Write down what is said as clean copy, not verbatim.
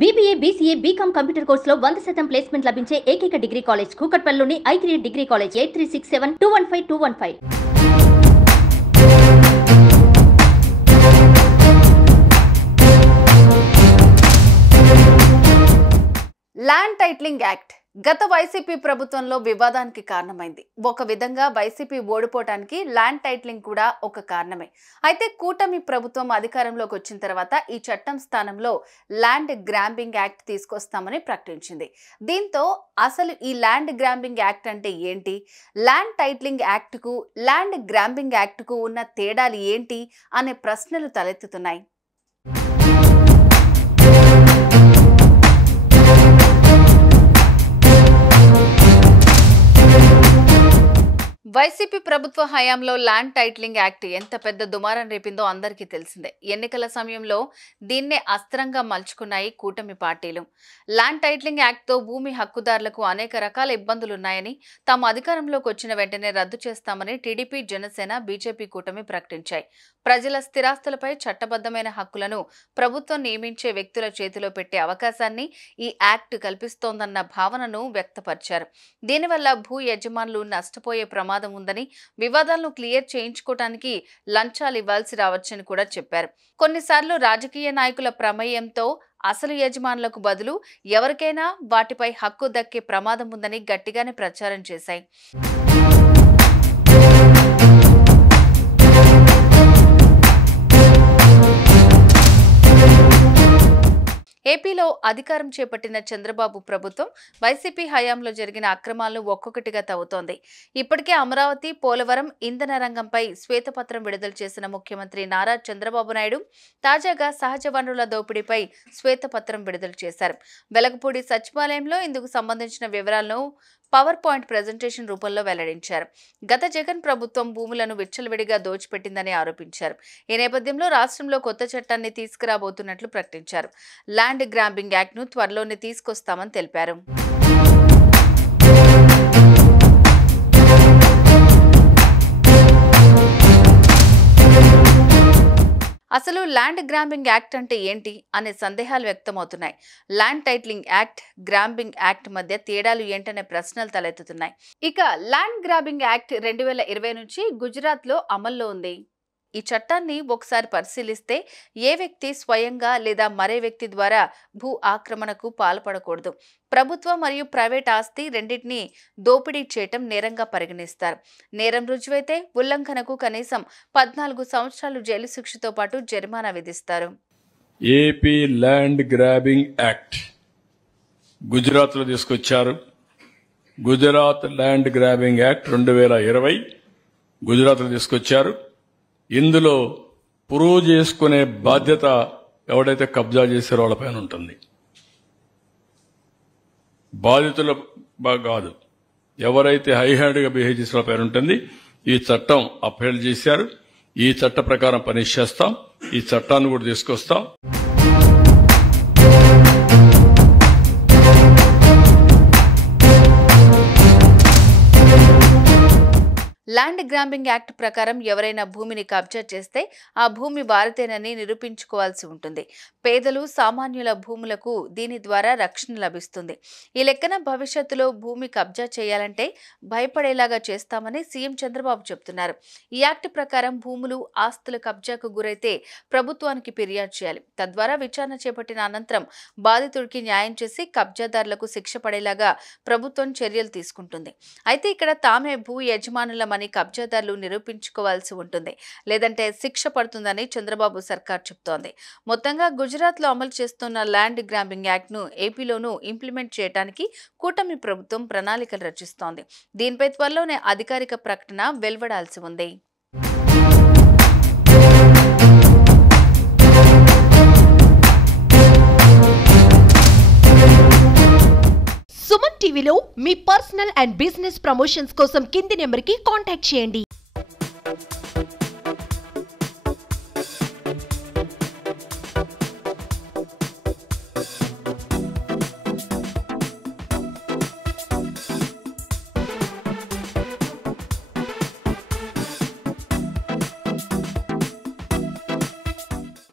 BBA, BCA, BCom computer కోర్సులో 100% placement లభించే ఏకైక డిగ్రీ కాలేజ్ కూకట్పల్లిలోని I3 degree college 836125. Land titling act గత వైసీపీ ప్రభుత్వంలో వివాదానికి కారణమైంది. ఒక విధంగా వైసీపీ ఓడిపోవడానికి ల్యాండ్ టైటిలింగ్ కూడా ఒక కారణమే. అయితే కూటమి ప్రభుత్వం అధికారంలోకి వచ్చిన తర్వాత ఈ చట్టం స్థానంలో ల్యాండ్ గ్రాంబింగ్ యాక్ట్ తీసుకొస్తామని ప్రకటించింది. దీంతో అసలు ఈ ల్యాండ్ గ్రాంబింగ్ యాక్ట్ అంటే ఏంటి, ల్యాండ్ టైటిలింగ్ యాక్ట్కు ల్యాండ్ గ్రాంబింగ్ యాక్ట్కు ఉన్న తేడాలు ఏంటి అనే ప్రశ్నలు తలెత్తుతున్నాయి. వైసీపీ ప్రభుత్వ హయాంలో ల్యాండ్ టైటిలింగ్ యాక్ట్ ఎంత పెద్ద దుమారం రేపిందో అందరికీ తెలిసిందే. ఎన్నికల సమయంలో దీన్నే అస్త్రంగా మలుచుకున్నాయి కూటమి పార్టీలు. ల్యాండ్ టైటిలింగ్ యాక్ట్తో భూమి హక్కుదారులకు అనేక రకాల ఇబ్బందులున్నాయని, తాము అధికారంలోకి వచ్చిన వెంటనే రద్దు చేస్తామని టీడీపీ, జనసేన, బీజేపీ కూటమి ప్రకటించాయి. ప్రజల స్థిరాస్తులపై చట్టబద్ధమైన హక్కులను ప్రభుత్వం నియమించే వ్యక్తుల చేతిలో పెట్టే అవకాశాన్ని ఈ యాక్ట్ కల్పిస్తోందన్న భావనను వ్యక్తపరిచారు. దీనివల్ల భూ యజమానులు నష్టపోయే ప్రమాదం ఉందని, వివాదాలను క్లియర్ చేయించుకోవడానికి లంచాలు ఇవ్వాల్సి రావచ్చని కూడా చెప్పారు. కొన్నిసార్లు రాజకీయ నాయకుల ప్రమేయంతో అసలు యజమానులకు బదులు ఎవరికైనా వాటిపై హక్కు దక్కే ప్రమాదం ఉందని గట్టిగానే ప్రచారం చేశాయి. ఏపీలో అధికారం చేపట్టిన చంద్రబాబు ప్రభుత్వం వైసీపీ హయాంలో జరిగిన అక్రమాలను ఒక్కొక్కటిగా తవ్వుతోంది. ఇప్పటికే అమరావతి, పోలవరం, ఇంధన రంగంపై శ్వేతపత్రం విడుదల చేసిన ముఖ్యమంత్రి నారా చంద్రబాబు నాయుడు తాజాగా సహజ వనరుల దోపిడీపై శ్వేతపత్రం విడుదల చేశారు. వెలగపూడి సచివాలయంలో ఇందుకు సంబంధించిన వివరాలను పవర్ పాయింట్ ప్రెజెంటేషన్ రూపంలో వెల్లడించారు. గత జగన్ ప్రభుత్వం భూములను విచ్చలవిడిగా దోచిపెట్టిందని ఆరోపించారు. ఈ నేపథ్యంలో రాష్ట్రంలో కొత్త చట్టాన్ని తీసుకురాబోతున్నట్లు ప్రకటించారు. ల్యాండ్ గ్రాంబింగ్ యాక్ట్ను త్వరలోనే తీసుకొస్తామని తెలిపారు. అసలు ల్యాండ్ గ్రాంబింగ్ యాక్ట్ అంటే ఏంటి అనే సందేహాలు వ్యక్తమవుతున్నాయి. ల్యాండ్ టైటిలింగ్ యాక్ట్, గ్రాంబింగ్ యాక్ట్ మధ్య తేడాలు ఏంటనే ప్రశ్నలు తలెత్తుతున్నాయి. ఇక ల్యాండ్ గ్రాబింగ్ యాక్ట్ 2020 నుంచి గుజరాత్లో అమల్లో ఉంది. ఈ చట్టాన్ని ఒకసారి పరిశీలిస్తే ఏ వ్యక్తి స్వయంగా లేదా మరే వ్యక్తి ద్వారా భూ ఆక్రమణకు పాల్పడకూడదు. ప్రభుత్వ మరియు ప్రైవేట్ ఆస్తి రెండింటినీ దోపిడీ చేయటం నేరంగా పరిగణిస్తారు. నేరం రుజువైతే ఉల్లంఘనకు కనీసం 14 సంవత్సరాలు జైలు శిక్షతో పాటు జరిమానా విధిస్తారు. ఏపీ ల్యాండ్ గ్రాబింగ్ యాక్ట్ గుజరాత్లో తీసుకొచ్చారు. గుజరాత్ ల్యాండ్ గ్రాబింగ్ యాక్ట్ 2020 గుజరాత్లో తీసుకొచ్చారు. ఇందులో ప్రూవ్ చేసుకునే బాధ్యత ఎవడైతే కబ్జా చేశారో వాళ్ళపైన ఉంటుంది. బాధితుల కాదు, ఎవరైతే హై హ్యాండ్గా బిహేవ్ చేసిన వాళ్ళపైన ఉంటుంది. ఈ చట్టం అప్హెల్డ్ చేశారు. ఈ చట్ట ప్రకారం పని చేస్తాం. ఈ చట్టాన్ని కూడా తీసుకొస్తాం. ల్యాండ్ గ్రాంబింగ్ యాక్ట్ ప్రకారం ఎవరైనా భూమిని కబ్జా చేస్తే ఆ భూమి వారిదేనని నిరూపించుకోవాల్సి ఉంటుంది. పేదలు, సామాన్యుల భూములకు దీని ద్వారా రక్షణ లభిస్తుంది. ఈ లెక్కన భవిష్యత్తులో భూమి కబ్జా చేయాలంటే భయపడేలాగా చేస్తామని సీఎం చంద్రబాబు చెబుతున్నారు. ఈ యాక్ట్ ప్రకారం భూములు, ఆస్తుల కబ్జాకు గురైతే ప్రభుత్వానికి ఫిర్యాదు చేయాలి. తద్వారా విచారణ చేపట్టిన అనంతరం బాధితుడికి న్యాయం చేసి కబ్జాదారులకు శిక్ష పడేలాగా ప్రభుత్వం చర్యలు తీసుకుంటుంది. అయితే ఇక్కడ తామే భూ యజమానుల కబ్జాదారులు నిరూపించుకోవాల్సి ఉంటుంది, లేదంటే శిక్ష పడుతుందని చంద్రబాబు సర్కార్ చెబుతోంది. మొత్తంగా గుజరాత్ లో అమలు చేస్తున్న ల్యాండ్ గ్రాంబింగ్ యాక్ట్ ను ఏపీలోనూ ఇంప్లిమెంట్ చేయడానికి కూటమి ప్రభుత్వం ప్రణాళికలు రచిస్తోంది. దీనిపై త్వరలోనే అధికారిక ప్రకటన వెలువడాల్సి ఉంది. సుమన్ టీవీలో మీ పర్సనల్ అండ్ బిజినెస్ ప్రమోషన్స్ కోసం కింది నెంబర్కి కాంటాక్ట్ చేయండి.